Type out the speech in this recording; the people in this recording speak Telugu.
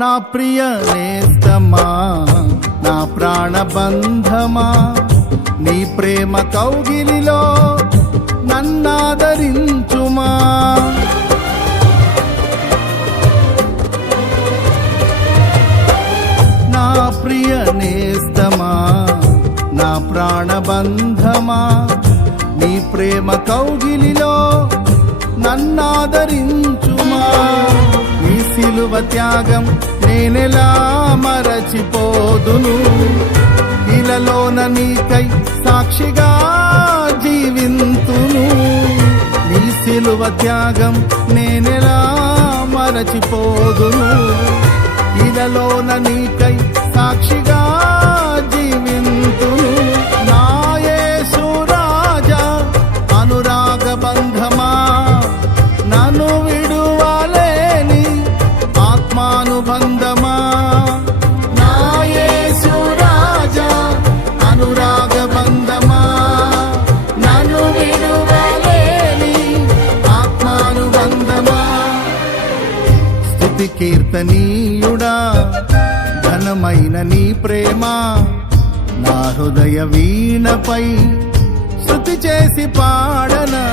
నా ప్రియ నేస్తమా, నా ప్రాణబంధమా, నీ ప్రేమ కౌగిలిలో నన్నాదరించుమా. నా ప్రియ నేస్తమా, నా ప్రాణబంధమా, నీ ప్రేమ కౌగిలిలో నన్నాదరించుమా. నీ సిలువ త్యాగం నేనెలా మరచిపోదును, ఇలలోన నీకై సాక్షిగా జీవింతును. నీ సిలువ త్యాగం నేనెలా మరచిపోదును, ఇలలోన నీకై సాక్షిగా జీవింతును. నా యేసు రాజా అనురాగ బంధమా, నన్ను విడువలేని ఆత్మానుబంధమా. నా యేసు రాజా అనురాగ బంధమా, నన్ను విడువలేని ఆత్మానుబంధమా. స్తుతి కీర్తనీయుడా, ఘనమైన నీ ప్రేమ నా హృదయ వీణపై స్తుతి చేసి పాడనా.